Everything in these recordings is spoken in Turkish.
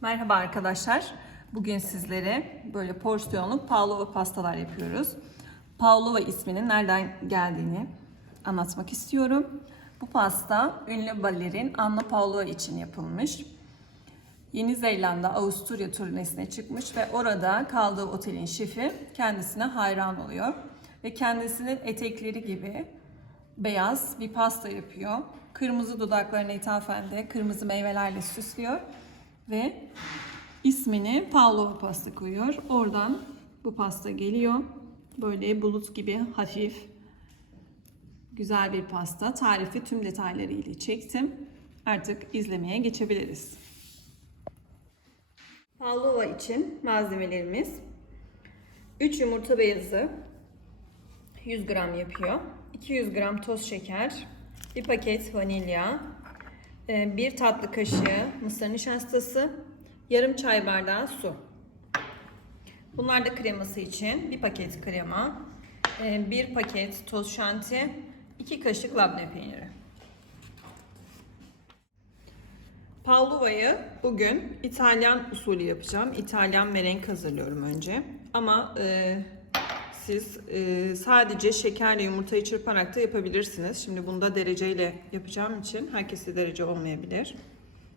Merhaba arkadaşlar. Bugün sizlere böyle porsiyonlu pavlova pastalar yapıyoruz. Pavlova isminin nereden geldiğini anlatmak istiyorum. Bu pasta ünlü balerin Anna Pavlova için yapılmış. Yeni Zelanda, Avusturya turnesine çıkmış ve orada kaldığı otelin şefi kendisine hayran oluyor. Ve kendisinin etekleri gibi beyaz bir pasta yapıyor. Kırmızı dudaklarına ithafen de kırmızı meyvelerle süslüyor. Ve ismini Pavlova pasta koyuyor. Oradan bu pasta geliyor. Böyle bulut gibi hafif güzel bir pasta. Tarifi tüm detaylarıyla çektim. Artık izlemeye geçebiliriz. Pavlova için malzemelerimiz 3 yumurta beyazı 100 gram yapıyor. 200 gram toz şeker, bir paket vanilya, e, bir tatlı kaşığı mısır nişastası, yarım çay bardağı su. Bunlar da kreması için bir paket krema, e, bir paket toz şanti, 2 kaşık labne peyniri. Pavlova'yı bugün İtalyan usulü yapacağım. İtalyan merenk hazırlıyorum önce. Ama e, siz e, sadece şekerle yumurtayı çırparak da yapabilirsiniz. Şimdi bunda dereceyle yapacağım için herkese derece olmayabilir.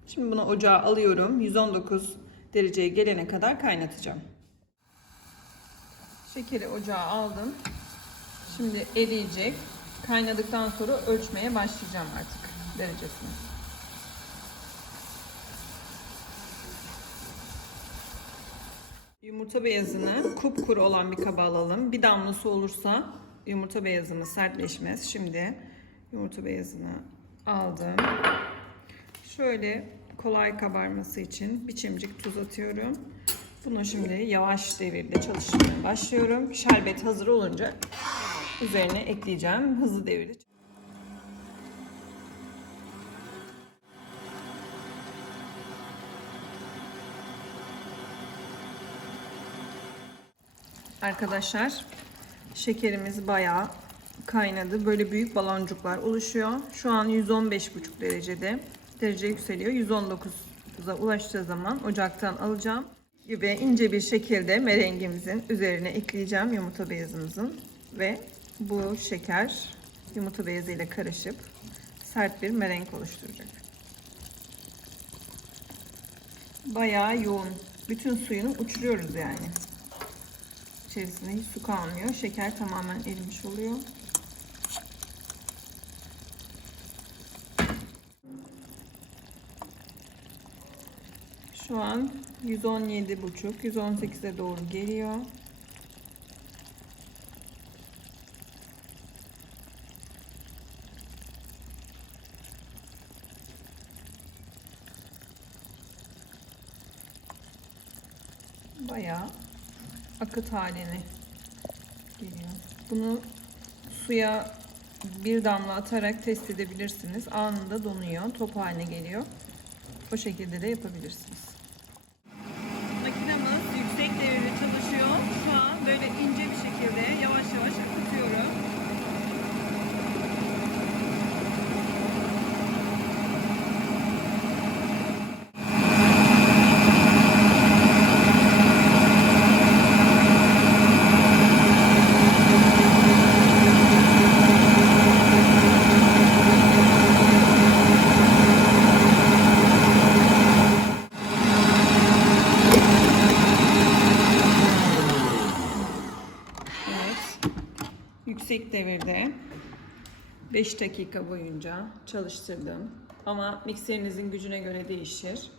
Şimdi bunu ocağa alıyorum. 119 dereceye gelene kadar kaynatacağım. Şekeri ocağa aldım. Şimdi eriyecek. Kaynadıktan sonra ölçmeye başlayacağım artık derecesini. Yumurta beyazını kupkuru olan bir kaba alalım. Bir damla su olursa yumurta beyazımız sertleşmez. Şimdi yumurta beyazını aldım. Şöyle kolay kabarması için bir çimcik tuz atıyorum. Bunu şimdi yavaş devirde çalışmaya başlıyorum. Şerbet hazır olunca üzerine ekleyeceğim. Hızlı devirde. Arkadaşlar şekerimiz bayağı kaynadı. Böyle büyük baloncuklar oluşuyor. Şu an 115,5 derecede. Derece yükseliyor. 119'a ulaştığı zaman ocaktan alacağım. Ve ince bir şekilde merengimizin üzerine ekleyeceğim yumurta beyazımızın. Ve bu şeker yumurta beyazıyla karışıp sert bir merenk oluşturacak. Bayağı yoğun. Bütün suyunu uçuruyoruz yani. İçerisinde hiç su kalmıyor. Şeker tamamen erimiş oluyor. Şu an 117,5 118'e doğru geliyor. Bayağı akıt haline geliyor. Bunu suya bir damla atarak test edebilirsiniz. Anında donuyor, top haline geliyor. O şekilde de yapabilirsiniz. Makinamız yüksek devirde çalışıyor. Şu an böyle ince bir şekilde yavaş yavaş akıtıyorum. Evet. Yüksek devirde 5 dakika boyunca çalıştırdım. Ama mikserinizin gücüne göre değişir.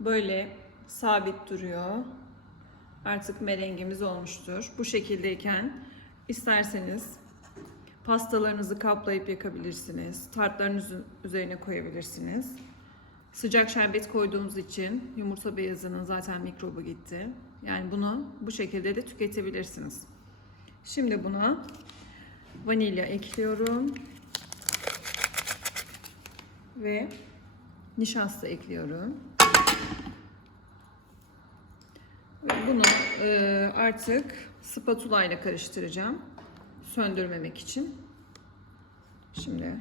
Böyle sabit duruyor. Artık merengimiz olmuştur. Bu şekildeyken isterseniz pastalarınızı kaplayıp yakabilirsiniz. Tartlarınızın üzerine koyabilirsiniz. Sıcak şerbet koyduğumuz için yumurta beyazının zaten mikrobu gitti. Yani bunu bu şekilde de tüketebilirsiniz. Şimdi buna vanilya ekliyorum. Ve nişasta ekliyorum. Ve bunu e, artık spatula ile karıştıracağım. Söndürmemek için. Şimdi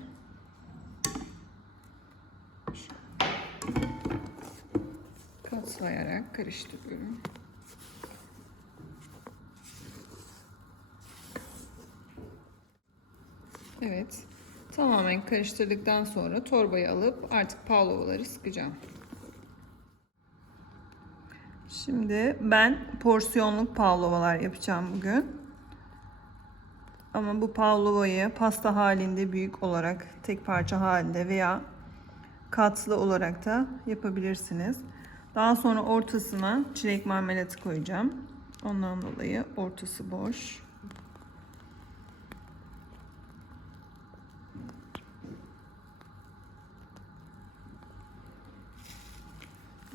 kat sıvayarak karıştırıyorum. Evet. Tamamen karıştırdıktan sonra torbayı alıp artık pavlovaları sıkacağım. Şimdi ben porsiyonluk pavlovalar yapacağım bugün. Ama bu pavlovayı pasta halinde büyük olarak, tek parça halinde veya katlı olarak da yapabilirsiniz. Daha sonra ortasına çilek marmelatı koyacağım. Ondan dolayı ortası boş.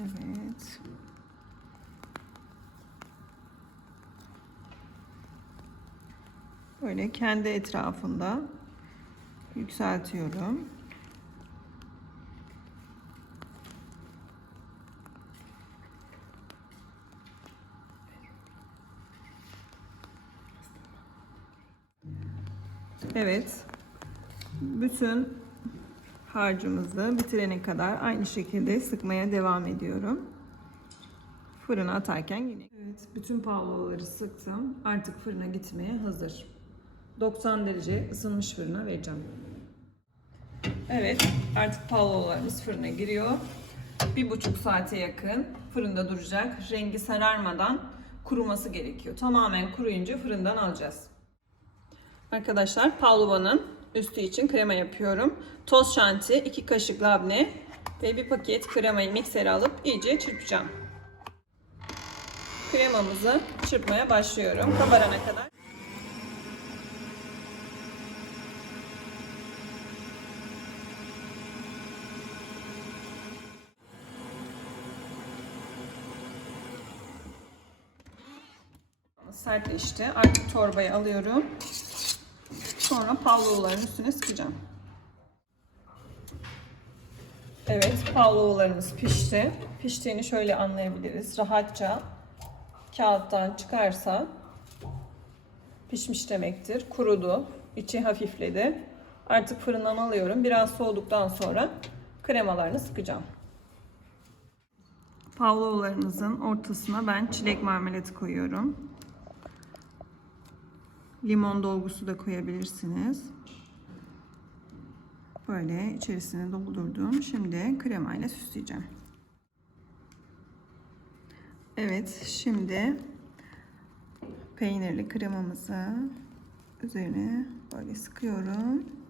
Evet. Böyle kendi etrafında yükseltiyorum. Evet. Bütün harcımızı bitirene kadar aynı şekilde sıkmaya devam ediyorum. Fırına atarken yine. Evet, bütün pavloları sıktım. Artık fırına gitmeye hazır. 90 derece ısınmış fırına vereceğim. Evet, artık pavlolarımız fırına giriyor. Bir buçuk saate yakın fırında duracak. Rengi sararmadan kuruması gerekiyor. Tamamen kuruyunca fırından alacağız. Arkadaşlar pavlovanın üstü için krema yapıyorum. Toz şanti, 2 kaşık labne ve bir paket kremayı miksere alıp iyice çırpacağım. Kremamızı çırpmaya başlıyorum kabarana kadar. Sertleşti. Artık torbayı alıyorum. Sonra pavlovaların üstüne sıkacağım. Evet, pavlovalarımız pişti. Piştiğini şöyle anlayabiliriz. Rahatça kağıttan çıkarsa pişmiş demektir. Kurudu, içi hafifledi. Artık fırından alıyorum. Biraz soğuduktan sonra kremalarını sıkacağım. Pavlovalarımızın ortasına ben çilek marmelatı koyuyorum. Limon dolgusu da koyabilirsiniz. Böyle içerisine doldurdum. Şimdi kremayla süsleyeceğim. Evet, şimdi peynirli kremamızı üzerine böyle sıkıyorum.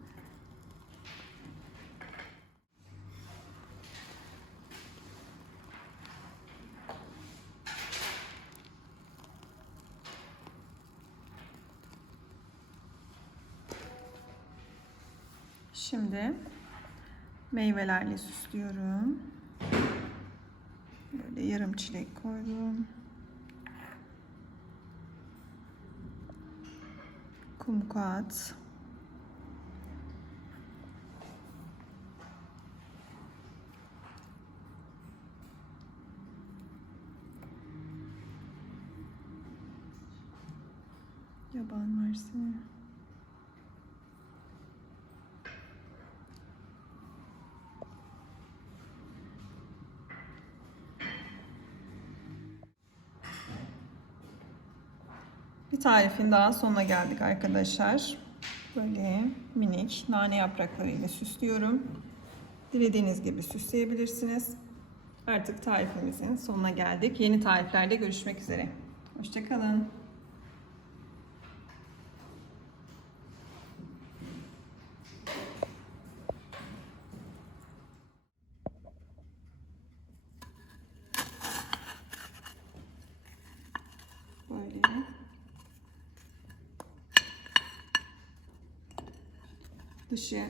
Şimdi meyvelerle süslüyorum. Böyle yarım çilek koydum. Kumkuat. Yaban mersini. Bir tarifin daha sonuna geldik arkadaşlar. Böyle minik nane yapraklarıyla süslüyorum. Dilediğiniz gibi süsleyebilirsiniz. Artık tarifimizin sonuna geldik. Yeni tariflerde görüşmek üzere. Hoşçakalın. Böyle. Dışı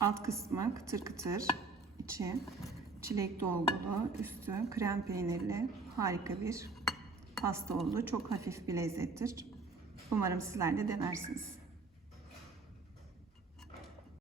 alt kısmı kıtır kıtır, içi çilek dolgulu, üstü krem peynirli harika bir pasta oldu. Çok hafif bir lezzettir. Umarım sizler de denersiniz.